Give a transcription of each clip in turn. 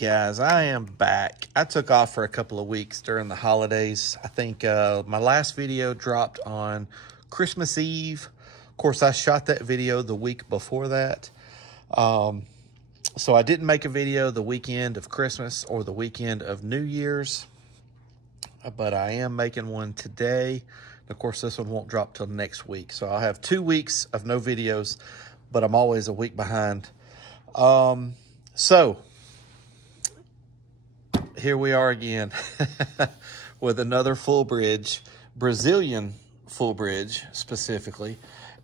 guys? I am back. I took off for a couple of weeks during the holidays. I think my last video dropped on Christmas Eve. Of course, I shot that video the week before that. So I didn't make a video the weekend of Christmas or the weekend of New Year's, but I am making one today. Of course, this one won't drop till next week. So I'll have 2 weeks of no videos, but I'm always a week behind. So here we are again with another full bridge, Brazilian full bridge specifically.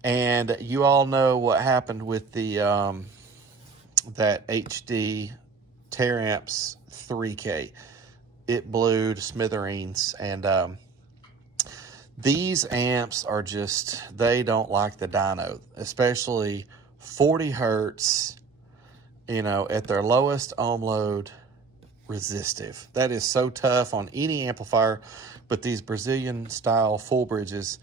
And you all know what happened with the that HD Teramps 3K. It blew to smithereens, and these amps are just, they don't like the dyno, especially 40 hertz, you know, at their lowest ohm load, resistive. That is so tough on any amplifier, but these Brazilian style full bridges,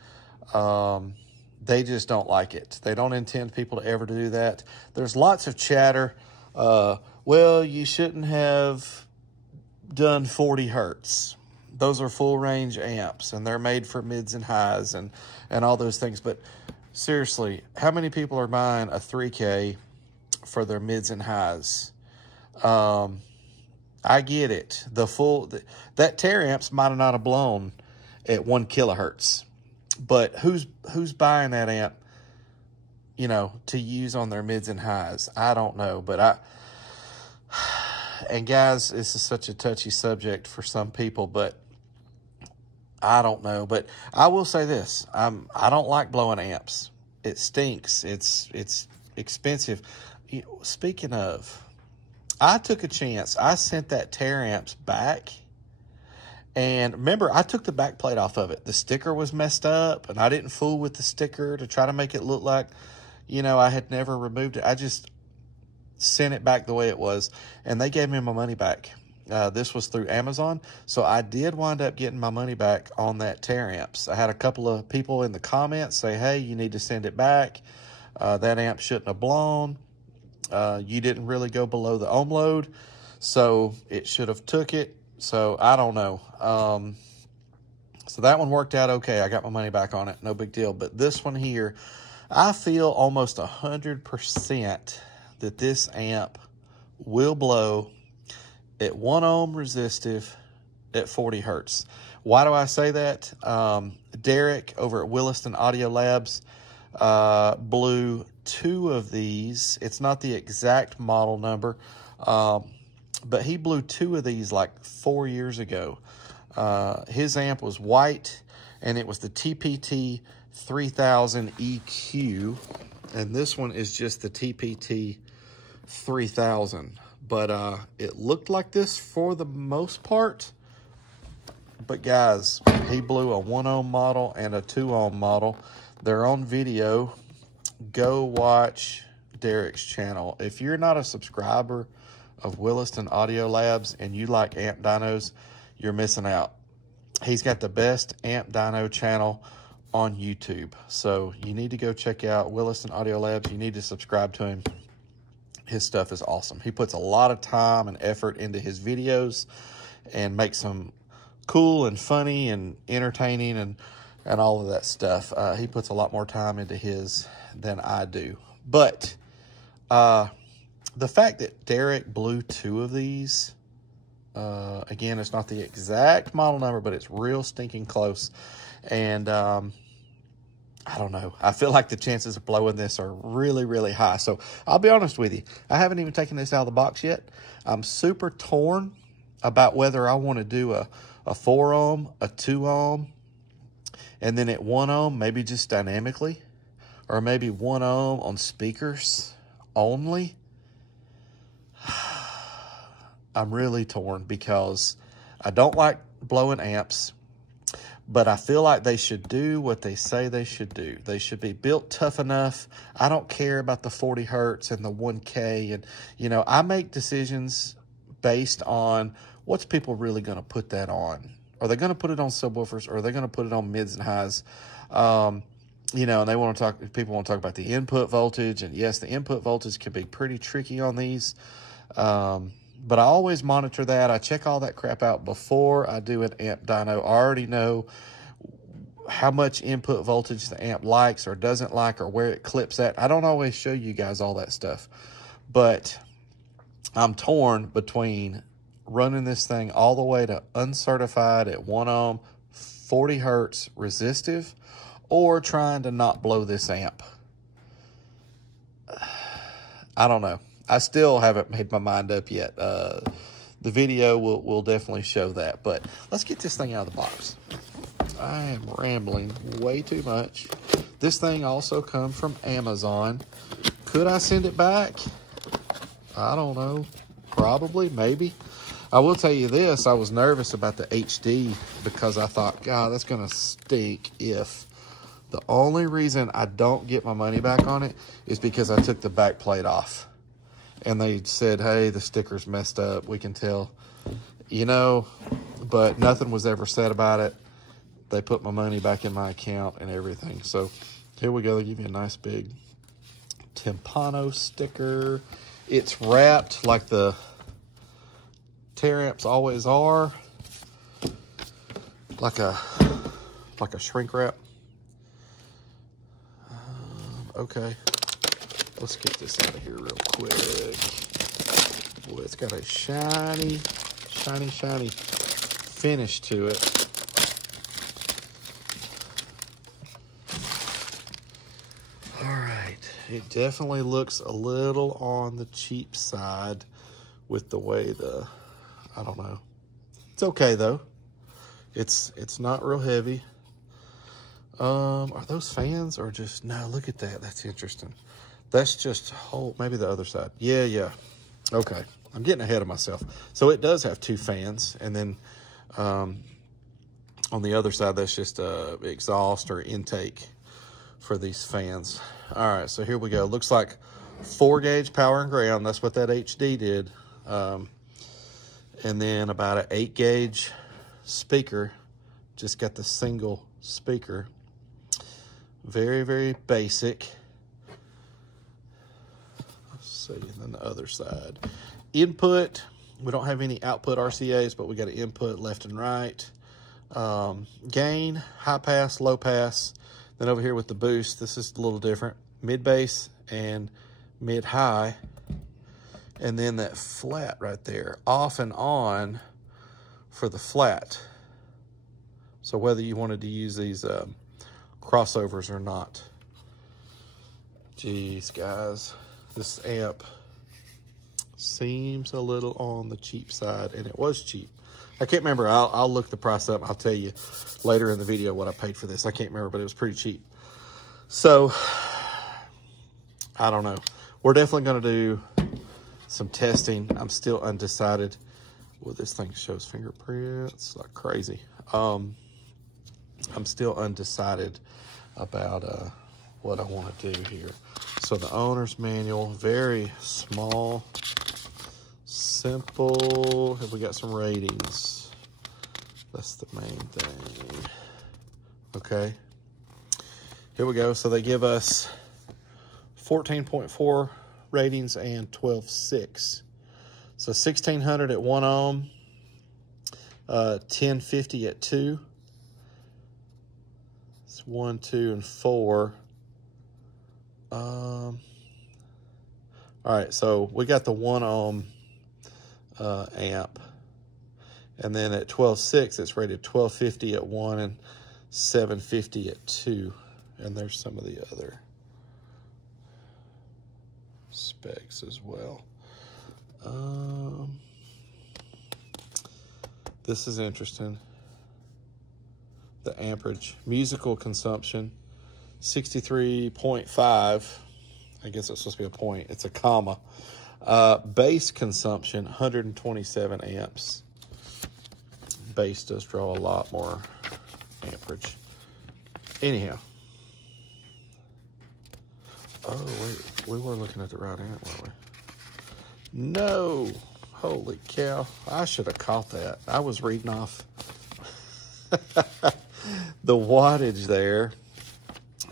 they just don't like it. They don't intend people to ever do that. There's lots of chatter. Well, you shouldn't have done 40 hertz. Those are full range amps, and they're made for mids and highs and all those things. But seriously, how many people are buying a 3K for their mids and highs? I get it. That Teramps might not have blown at 1 kilohertz, but who's buying that amp, you know, to use on their mids and highs? I don't know, but and guys, this is such a touchy subject for some people, but I don't know. But I will say this, I don't like blowing amps. It stinks. It's expensive. Speaking of, I took a chance. I sent that Teramps back. And remember, I took the back plate off of it. The sticker was messed up, and I didn't fool with the sticker to try to make it look like, you know, I had never removed it. I just sent it back the way it was, and they gave me my money back. This was through Amazon, so I did wind up getting my money back on that Teramps. I had a couple of people in the comments say, hey, you need to send it back. That amp shouldn't have blown. You didn't really go below the ohm load, so it should have took it. So I don't know. So that one worked out okay. I got my money back on it. No big deal. But this one here, I feel almost 100% that this amp will blow at 1 ohm resistive at 40 hertz. Why do I say that? Derek over at Williston Audio Labs blew 2 of these. It's not the exact model number, but he blew 2 of these like 4 years ago. His amp was white, and it was the TPT-3000 EQ, and this one is just the TPT-3000. But it looked like this for the most part. But guys, he blew a 1 ohm model and a 2 ohm model. They're on video. Go watch Derek's channel. If you're not a subscriber of Williston Audio Labs and you like amp dynos, you're missing out. He's got the best amp dyno channel on YouTube. So you need to go check out Williston Audio Labs. You need to subscribe to him. His stuff is awesome. He puts a lot of time and effort into his videos and makes them cool and funny and entertaining and all of that stuff. He puts a lot more time into his than I do. But the fact that Derek blew 2 of these, again, it's not the exact model number, but it's real stinking close. And I don't know. I feel like the chances of blowing this are really, really high. So I'll be honest with you. I haven't even taken this out of the box yet. I'm super torn about whether I want to do a 4 ohm, a 2 ohm, and then at 1 ohm, maybe just dynamically, or maybe 1 ohm on speakers only. I'm really torn because I don't like blowing amps, but I feel like they should do what they say they should do. They should be built tough enough. I don't care about the 40 hertz and the 1K. And, you know, I make decisions based on what's people really going to put that on. Are they going to put it on subwoofers, or are they going to put it on mids and highs? You know, and they want to talk, people want to talk about the input voltage. And yes, the input voltage can be pretty tricky on these. But I always monitor that. I check all that crap out before I do an amp dyno. I already know how much input voltage the amp likes or doesn't like or where it clips at. I don't always show you guys all that stuff. But I'm torn between running this thing all the way to uncertified at 1 ohm, 40 hertz resistive, or trying to not blow this amp. I don't know. I still haven't made my mind up yet. The video will definitely show that. But let's get this thing out of the box. I am rambling way too much. This thing also comes from Amazon. Could I send it back? I don't know. Probably, maybe. I will tell you this. I was nervous about the HD because I thought, God, that's going to stink if... The only reason I don't get my money back on it is because I took the back plate off. And they said, hey, the sticker's messed up. We can tell, you know, but nothing was ever said about it. They put my money back in my account and everything. So here we go. They give you a nice big Timpano sticker. It's wrapped like the tear amps always are. Like a shrink wrap. Okay. Let's get this out of here real quick. Boy, it's got a shiny finish to it. All right. It definitely looks a little on the cheap side with the way I don't know. It's okay though. It's not real heavy. Are those fans or just, no, look at that. That's interesting. That's just maybe the other side. Yeah. Okay. I'm getting ahead of myself. So it does have 2 fans. And then on the other side, that's just exhaust or intake for these fans. All right. So here we go. Looks like 4-gauge power and ground. That's what that HD did. And then about an 8-gauge speaker. Just got the single speaker. Very, very basic. Let's see, and then the other side. Input, we don't have any output RCAs, but we got an input left and right. Gain, high pass, low pass. Then over here with the boost, this is a little different. Mid bass and mid high. And then that flat right there, off and on for the flat. So whether you wanted to use these crossovers or not. Jeez, guys, this amp seems a little on the cheap side, and it was cheap. I can't remember. I'll look the price up. I'll tell you later in the video what I paid for this. I can't remember, but it was pretty cheap. So, I don't know. We're definitely going to do some testing. I'm still undecided. Well, this thing shows fingerprints like crazy. I'm still undecided about what I want to do here. So the owner's manual, very small, simple. Have we got some ratings? That's the main thing. Okay. Here we go. So they give us 14.4 ratings and 12.6. So 1600 at 1 ohm, 1050 at 2. 1, 2, and 4. All right, so we got the 1 ohm amp, and then at 12.6 it's rated 1250 at 1 and 750 at 2, and there's some of the other specs as well. This is interesting. The amperage, musical consumption, 63.5. I guess it's supposed to be a point. It's a comma. Bass consumption, 127 amps. Bass does draw a lot more amperage. Anyhow. Oh, wait. We were looking at the right amp, weren't we? No. Holy cow. I should have caught that. I was reading off the wattage there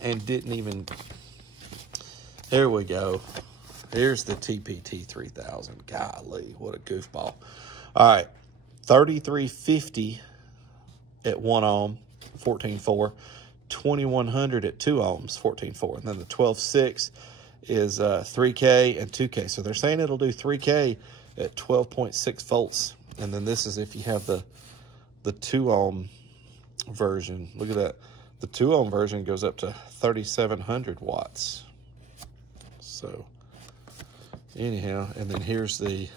and didn't even, there we go. Here's the TPT-3000. Golly, what a goofball. All right, 3350 at 1 ohm, 14.4. 2100 at 2 ohms, 14.4. And then the 12.6 is 3K and 2K. So they're saying it'll do 3K at 12.6 volts. And then this is if you have the 2 ohm version. Look at that. The 2 ohm version goes up to 3,700 watts. So anyhow, and then here's the,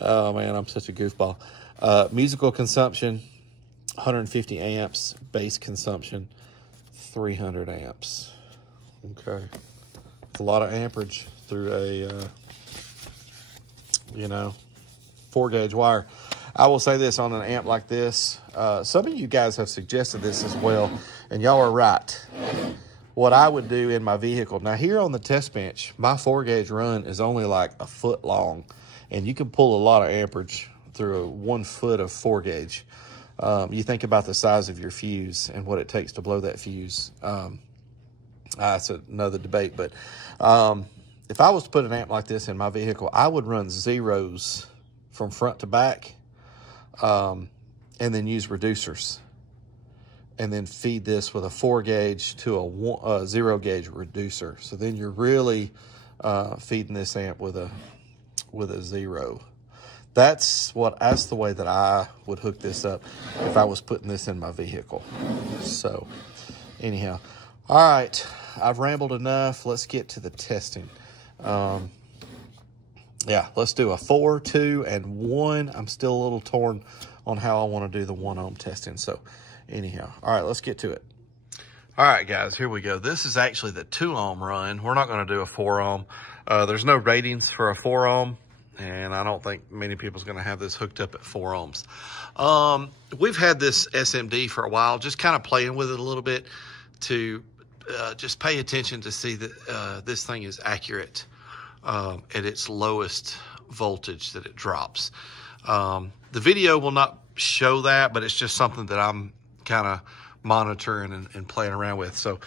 oh man, I'm such a goofball. Musical consumption, 150 amps, bass consumption, 300 amps. Okay. It's a lot of amperage through a, 4-gauge wire. I will say this on an amp like this. Some of you guys have suggested this as well, and y'all are right. What I would do in my vehicle, now here on the test bench, my 4-gauge run is only like a foot long, and you can pull a lot of amperage through 1 foot of 4-gauge. You think about the size of your fuse and what it takes to blow that fuse. That's another debate, but if I was to put an amp like this in my vehicle, I would run zeros from front to back, and then use reducers, and then feed this with a 4-gauge to a 0-gauge reducer. So then you're really feeding this amp with a 0. That's the way that I would hook this up if I was putting this in my vehicle. So anyhow, all right, I've rambled enough. Let's get to the testing. Yeah, let's do a 4, 2, and 1. I'm still a little torn on how I want to do the 1 ohm testing. So anyhow, all right, let's get to it. All right, guys, here we go. This is actually the 2 ohm run. We're not going to do a 4 ohm. There's no ratings for a 4 ohm, and I don't think many people's going to have this hooked up at 4 ohms. We've had this SMD for a while, just kind of playing with it a little bit to just pay attention to see that this thing is accurate at its lowest voltage that it drops. The video will not show that, but it's just something that I'm kind of monitoring and playing around with. So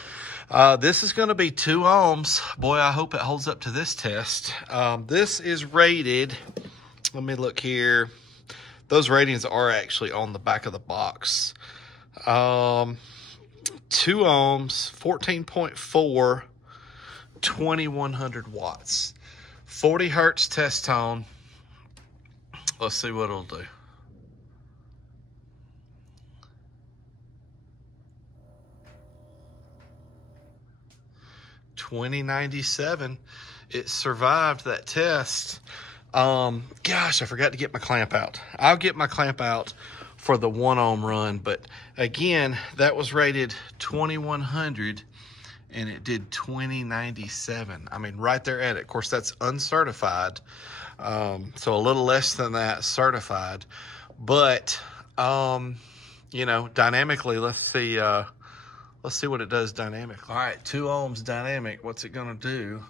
this is going to be 2 ohms. Boy, I hope it holds up to this test. This is rated, let me look here. Those ratings are actually on the back of the box. 2 ohms, 14.4, 2100 watts. 40 hertz test tone. Let's see what it'll do. $20.97. It survived that test. Gosh, I forgot to get my clamp out. I'll get my clamp out for the 1 ohm run, but again, that was rated 2100 and it did 20.97. I mean, right there at it. Of course, that's uncertified. So a little less than that certified, but dynamically, let's see what it does dynamically. All right, 2 ohms dynamic. What's it gonna do?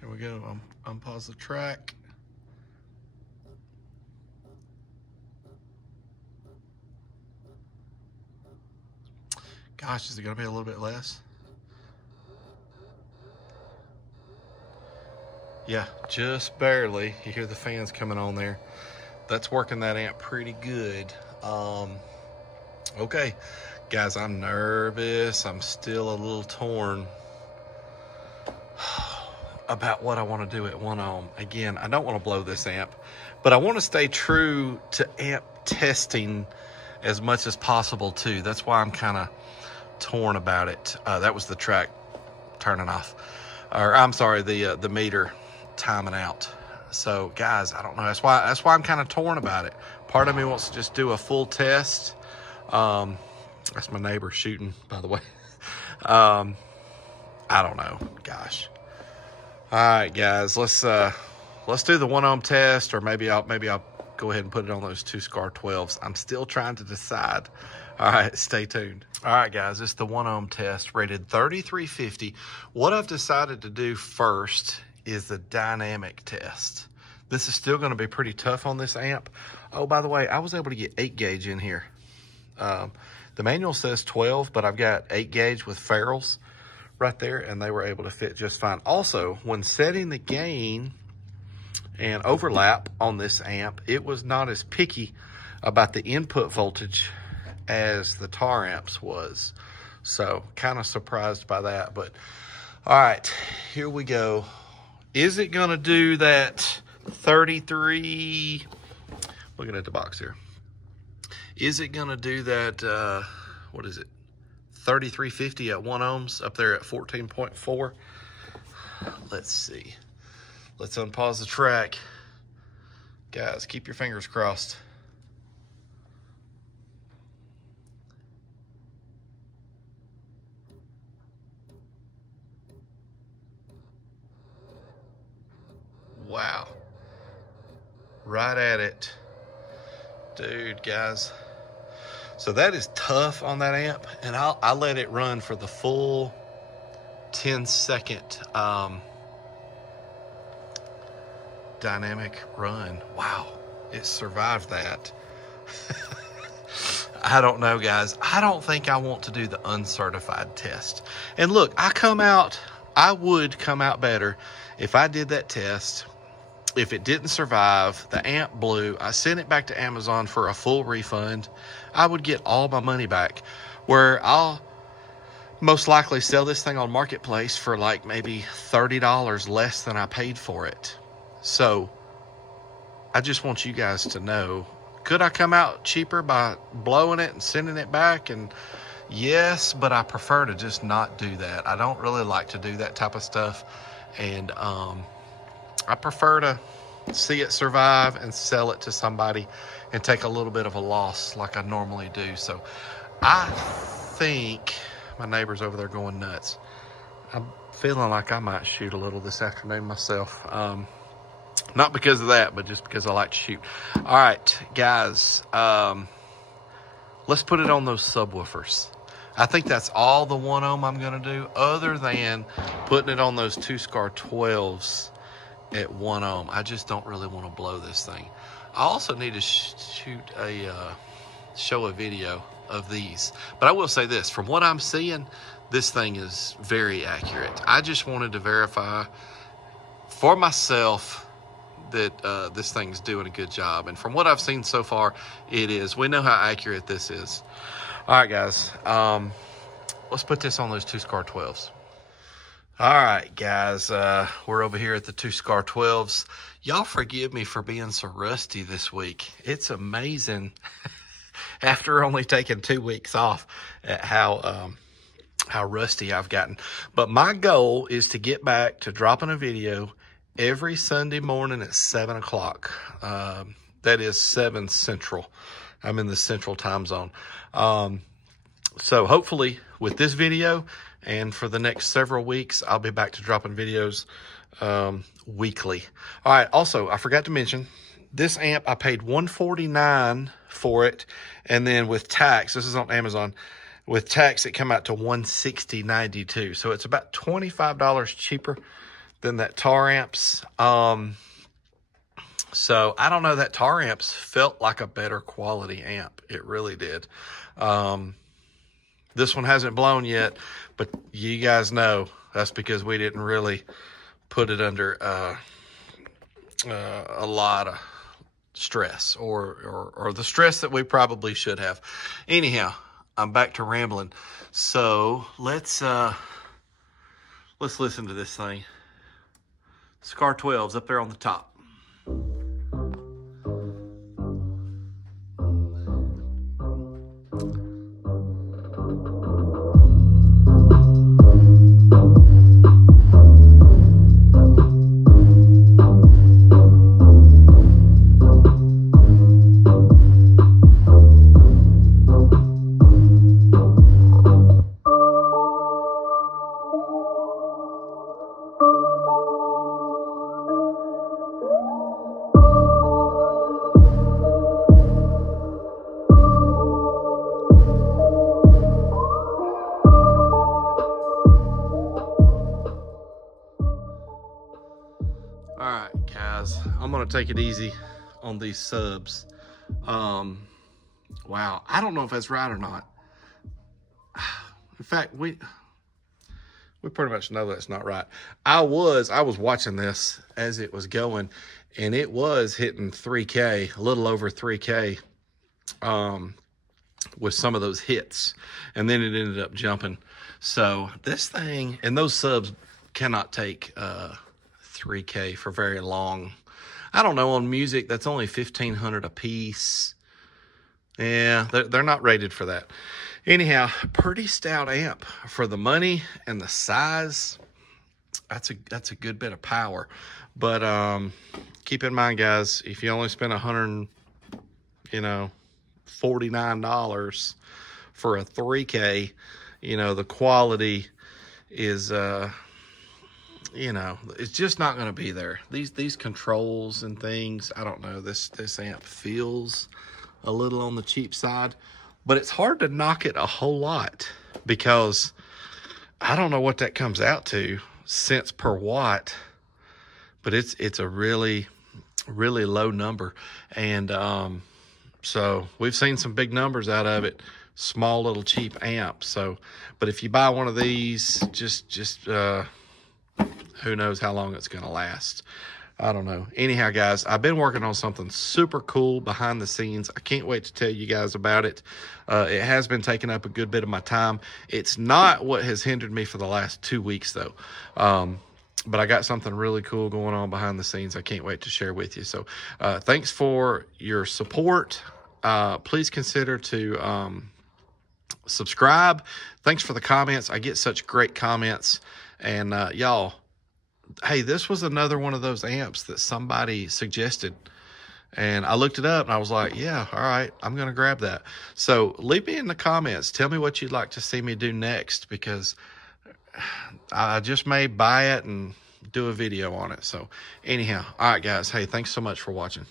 Here we go. Unpause the track. Gosh, is it gonna be a little bit less? Yeah, just barely. You hear the fans coming on there. That's working that amp pretty good. Okay, guys, I'm nervous. I'm still a little torn about what I want to do at 1 ohm. Again, I don't want to blow this amp, but I want to stay true to amp testing as much as possible too. That's why I'm kind of torn about it. That was the track turning off, or I'm sorry, the meter timing out. So guys, I don't know. That's why I'm kind of torn about it. Part of me wants to just do a full test. That's my neighbor shooting, by the way. I don't know. Gosh. All right, guys, let's do the 1 ohm test, or maybe I'll go ahead and put it on those 2 SCAR 12s. I'm still trying to decide. All right, stay tuned. All right, guys, it's the 1 ohm test rated 3350. What I've decided to do first is the dynamic test. This is still going to be pretty tough on this amp. Oh, by the way, I was able to get 8 gauge in here. The manual says 12, but I've got 8 gauge with ferrules right there, and they were able to fit just fine. Also, when setting the gain and overlap on this amp, it was not as picky about the input voltage as the tar amps was. So kind of surprised by that. But all right, here we go. Is it gonna do that 33, looking at the box here, is it gonna do that, what is it, 3350 at 1 ohms up there at 14.4? Let's see. Let's unpause the track. Guys, keep your fingers crossed. Wow. Right at it. Dude, guys. So that is tough on that amp, and I let it run for the full 10-second dynamic run. Wow, it survived that. I don't know, guys. I don't think I want to do the uncertified test. And look, I would come out better if I did that test. If it didn't survive, the amp blew, I sent it back to Amazon for a full refund, I would get all my money back. Where I'll most likely sell this thing on Marketplace for like maybe $30 less than I paid for it. So I just want you guys to know, could I come out cheaper by blowing it and sending it back? And yes, but I prefer to just not do that. I don't really like to do that type of stuff. And I prefer to see it survive and sell it to somebody and take a little bit of a loss like I normally do. So I think my neighbor's over there going nuts. I'm feeling like I might shoot a little this afternoon myself. Not because of that, but just because I like to shoot. All right, guys, let's put it on those subwoofers. I think that's all the 1 ohm I'm gonna do, other than putting it on those 2SCAR12s at 1 ohm. I just don't really want to blow this thing. I also need to show a video of these. But I will say this, from what I'm seeing, this thing is very accurate. I just wanted to verify for myself that this thing's doing a good job. And from what I've seen so far, it is. We know how accurate this is. All right, guys, let's put this on those 2SCAR12s. All right, guys, we're over here at the 2SCAR12s. Y'all forgive me for being so rusty this week. It's amazing, after only taking 2 weeks off, at how rusty I've gotten. But my goal is to get back to dropping a video every Sunday morning at 7 o'clock. That is 7 Central. I'm in the Central time zone. So hopefully with this video and for the next several weeks, I'll be back to dropping videos weekly. All right, also, I forgot to mention, this amp, I paid $149 for it, and then with tax, this is on Amazon, with tax, it came out to $160.92. So it's about $25 cheaper than that tar amps. So I don't know, that tar amps felt like a better quality amp. It really did. This one hasn't blown yet, but you guys know that's because we didn't really put it under a lot of stress, or the stress that we probably should have. Anyhow, I'm back to rambling. So let's listen to this thing. SCAR12's up there on the top. I'm gonna take it easy on these subs. Wow, I don't know if that's right or not. In fact, we we pretty much know that's not right. I was watching this as it was going, and it was hitting 3K, a little over 3K, with some of those hits, and then it ended up jumping. So this thing, and those subs cannot take 3K for very long. I don't know, on music, that's only 1,500 a piece. Yeah, they're not rated for that. Anyhow, pretty stout amp for the money and the size. That's a good bit of power. But keep in mind, guys, if you only spend $149 for a 3K, the quality is it's just not going to be there. These controls and things, I don't know, this amp feels a little on the cheap side, but it's hard to knock it a whole lot because I don't know what that comes out to, cents per watt, but it's a really, really low number. And so we've seen some big numbers out of it, small little cheap amp. So, but if you buy one of these, just who knows how long it's going to last. I don't know. Anyhow, guys, I've been working on something super cool behind the scenes. I can't wait to tell you guys about it. It has been taking up a good bit of my time. It's not what has hindered me for the last 2 weeks, though. But I got something really cool going on behind the scenes I can't wait to share with you. So thanks for your support. Please consider to subscribe. Thanks for the comments. I get such great comments. And y'all, hey, this was another one of those amps that somebody suggested. And I looked it up and I was like, yeah, all right, I'm going to grab that. So leave me in the comments. Tell me what you'd like to see me do next, because I just may buy it and do a video on it. So anyhow, all right, guys. Hey, thanks so much for watching.